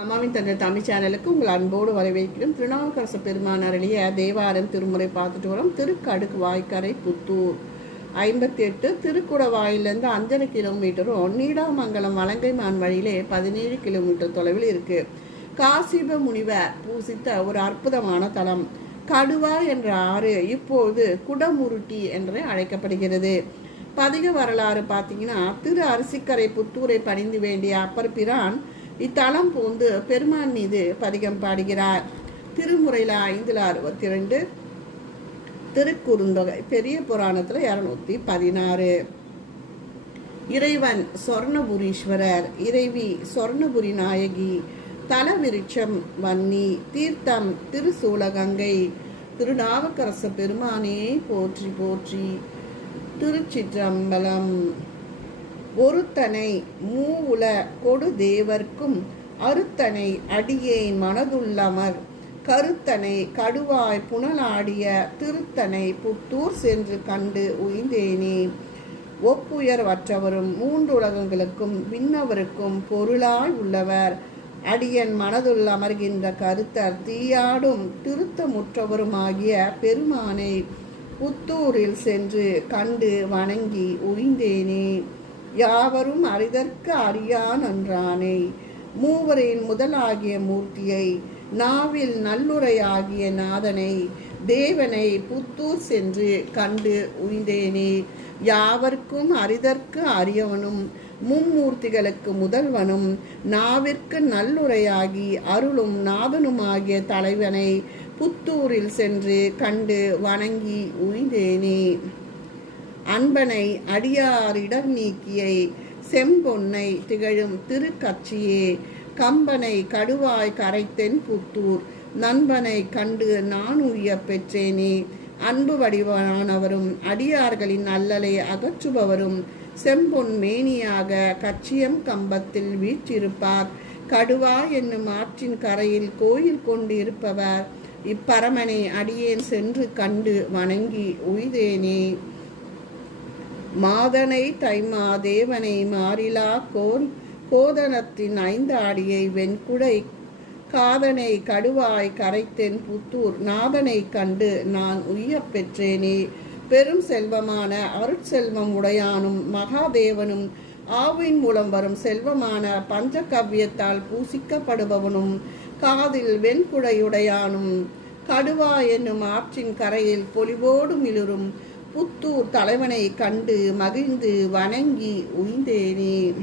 அம்மாவின் தந்தை தமிழ் சேனலுக்கு உங்கள் அன்போடு வரவேற்கிறோம் திருநாவுக்கரசு பெருமான் அருளிய தேவாரம் திருமுறை பார்த்துட்டு வரோம். திருக்கடுக்கு வாய்க்கரை புத்தூர். ஐம்பத்தி எட்டு திருக்குடவாயிலேருந்து அஞ்சரை கிலோமீட்டரும் நீடாமங்கலம் வலங்கைமான் வழியிலே பதினேழு கிலோமீட்டர் தொலைவில் இருக்கு. காசிப முனிவர் பூசித்த ஒரு அற்புதமான தலம். கடுவா என்ற ஆறு இப்போது குடமுருட்டி என்று அழைக்கப்படுகிறது. பதிக வரலாறு பார்த்தீங்கன்னா திரு அரிசிக்கரை புத்தூரை பணிந்து வேண்டிய அப்பர் பிரான் இத்தலம் பூந்து பெருமான் மீது பதிகம் பாடுகிறார். திருமுறையில் ஐந்துல அறுபத்தி ரெண்டு திருக்குறுந்தொகை பெரிய புராணத்தில் இரநூத்தி பதினாறு. இறைவன் சொர்ணபுரீஸ்வரர் இறைவி சொர்ணபுரி நாயகி தலவிருட்சம் வன்னி தீர்த்தம் திருசூலகங்கை திருநாவுக்கரச பெருமானே போற்றி போற்றி. திருச்சிற்றம்பலம் ஒருத்தனை மூவுல கொடு தேவர்க்கும் அறுத்தனை அடியேன் மனதுள்ளமர். கருத்தனை கடுவாய் புனலாடிய திருத்தனை புத்தூர் சென்று கண்டு உய்ந்தேனே. ஒப்புயர்வற்றவரும் மூன்றுலகங்களுக்கும் விண்ணவருக்கும் பொருளாய் உள்ளவர். அடியன் மனதுள் அமர்கின்ற கருத்தர் தீயாடும் திருத்தமுற்றவருமாகிய பெருமானை புத்தூரில் சென்று கண்டு வணங்கி உய்ந்தேனே. யாவரும் அறிதற்கு அறியான் என்றானே மூவரின் முதலாகிய மூர்த்தியை நாவில் நல்லுரையாகிய நாதனை தேவனை புத்தூர் சென்று கண்டு உய்ந்தேனே. யாவர்க்கும் அறிதற்கு அறியவனும் மும்மூர்த்திகளுக்கு முதல்வனும் நாவிற்கு நல்லுரையாகி அருளும் நாதனுமாகிய தலைவனை புத்தூரில் சென்று கண்டு வணங்கி உய்ந்தேனே. அன்பனை அடியாரிடர் நீக்கியை செம்பொன்னை திகழும் திருக்கட்சியே. கம்பனை கடுவாய் கரைத்தென் புத்தூர் நண்பனை கண்டு நான் உய்ய பெற்றேனே. அன்பு வடிவானவரும் அடியார்களின் அல்லலை அகற்றுபவரும் செம்பொன் மேனியாக கச்சியம் கம்பத்தில் வீற்றிருப்பார். கடுவா என்னும் ஆற்றின் கரையில் கோயில் கொண்டு இருப்பவர் இப்பரமனை அடியேன் சென்று கண்டு வணங்கி உய்தேனே. மாதனை தைமா தேவனை மாறிலா கோன் கோதனத்தின் ஐந்து ஆடியை வெண்குடை காதனை கடுவாய் கரைத்தேன் புத்தூர் நாதனை கண்டு நான் உய்யப் பெற்றேனே. பெரும் செல்வமான அருட்செல்வம் உடையானும் மகாதேவனும் ஆவின் மூலம் வரும் செல்வமான பஞ்சகவ்யத்தால் பூசிக்கப்படுபவனும் காதில் வெண்குடையுடையானும் கடுவா என்னும் ஆற்றின் கரையில் பொலிவோடு மிளிரும் புத்தூர் தலைவனை கண்டு மகிழ்ந்து வணங்கி உய்ந்தேனே.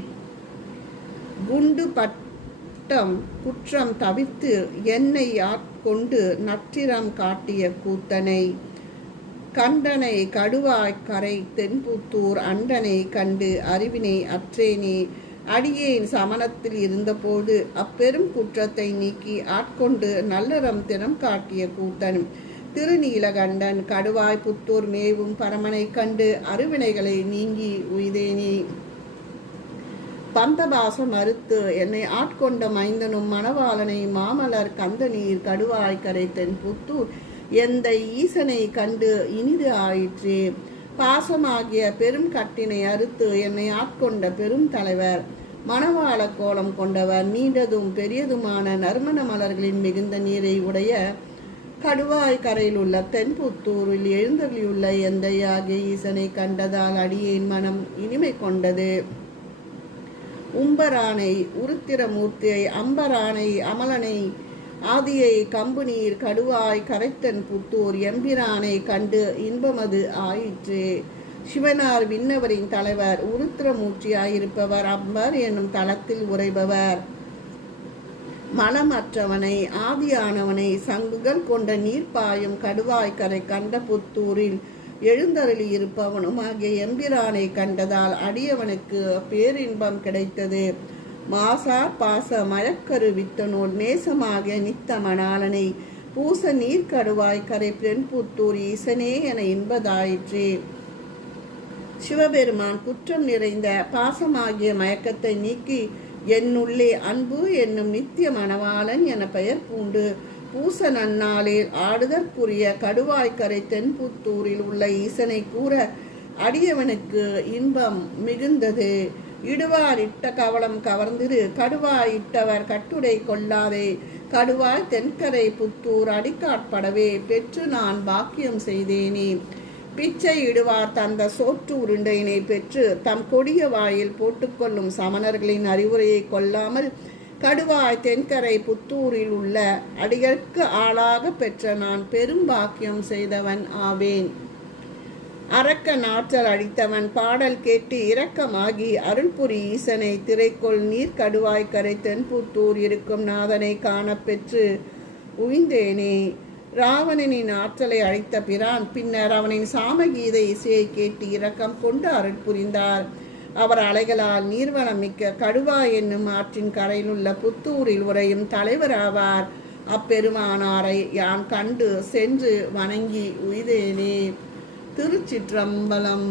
குண்டு பட்டம் குற்றம் தவிர்த்து என்னை ஆட்கொண்டு நற்றிரம் காட்டிய கூத்தனை. கண்டனை கடுவாய் கரை தென்புத்தூர் அண்டனை கண்டு அறிவினை அற்றேனே. அடியேன் சமணத்தில் இருந்தபோது அப்பெரும் குற்றத்தை நீக்கி ஆட்கொண்டு நல்லறம் திறம் காட்டிய கூத்தன் திருநீலகண்டன் கடுவாய் புத்தூர் மேவும் பரமனை கண்டு அருவினைகளை நீங்கி உய்தேனே. பந்தபாச மறுத்து என்னை ஆட்கொண்ட மைந்தனும் மணவாளனை மாமலர் கந்தநீர் கடுவாய் கரைத்தன் புத்தூர் எந்த ஈசனை கண்டு இனிது ஆயிற்று. பாசமாகிய பெரும் கட்டினை அறுத்து என்னை ஆட்கொண்ட பெரும் தலைவர் மணவாள கோலம் கொண்டவர் நீண்டதும் பெரியதுமான நறுமண மலர்களின் மிகுந்த நீரை உடைய கடுவாய் கரையில் உள்ள தென்புத்தூரில் எழுந்தருளியுள்ள எந்தையாகிய ஈசனை கண்டதால் அடியேன் மனம் இனிமை கொண்டது உம்பரானை உருத்திரமூர்த்தியை அம்பரானை அமலனை ஆதியை கம்புநீர் கடுவாய் கரைத்தன் புத்தூர் எம்பிரானை கண்டு இன்பமது ஆயிற்று சிவனார் விண்ணவரின் தலைவர் உருத்திரமூர்த்தியாயிருப்பவர் அம்பர் என்னும் தளத்தில் உரைபவர் மனமற்றவனை ஆவியானவனை சங்குகள் கொண்ட நீர்ப்பாயும் கடுவாய்க்கரை கண்ட புத்தூரில் எழுந்தருளி இருப்பவனும் ஆகிய எம்பிரானை கண்டதால் அடியவனுக்கு பேரின்பம் கிடைத்தது. மாசா பாச மயக்கரு வித்தனோர் நேசமாக நித்த மணாலனை பூச நீர்க்கடுவாய் கரை பெண்புத்தூர் ஈசனே என இன்பதாயிற்று. சிவபெருமான் குற்றம் நிறைந்த பாசமாகிய மயக்கத்தை நீக்கி என்னுள்ளே அன்பு என்னும் நித்திய மணவாளன் என பெயர் பூண்டு. பூச நன்னாளில் ஆடுதற்குரிய கடுவாய்க்கரை தென்புத்தூரில் உள்ள ஈசனை கூற அடியவனுக்கு இன்பம் மிகுந்தது. இடுவார் இட்ட கவளம் கவர்ந்திரு கடுவாய் இட்டவர் கட்டுடை கொள்ளாதே. கடுவாய் தென்கரை புத்தூர் அடிக்காட்படவே பெற்று நான் பாக்கியம் செய்தேனே. பிச்சை இடுவார். தந்த சோற்று உருண்டையினை பெற்று தம் கொடிய வாயில் போட்டுக்கொள்ளும் சமணர்களின் அறிவுரையை கொள்ளாமல் கடுவாய் தென்கரை புத்தூரில் உள்ள அடிகற்கு ஆளாக பெற்ற நான் பெரும் பாக்கியம் செய்தவன் ஆவேன். அரக்க நாற்றல் அடித்தவன் பாடல் கேட்டு இரக்கமாகி அருள்புரி ஈசனை திரைக்கொள் நீர் கடுவாய்க்கரை தென்புத்தூர் இருக்கும் நாதனை காணப்பெற்று உய்ந்தேனே. ராவணனின் ஆற்றலை அழைத்த பிரான் பின்னர் அவனின் சாமகீத இசையை கேட்டு இரக்கம் கொண்டு அருள் புரிந்தார். அவர் அலைகளால் நீர்வளம் மிக்க கடுவா என்னும் ஆற்றின் கரையில் உள்ள புத்தூரில் உரையும் தலைவராவார் அப்பெருமானாரை யான் கண்டு சென்று வணங்கி உய்தேனே. திருச்சிற்றம்பலம்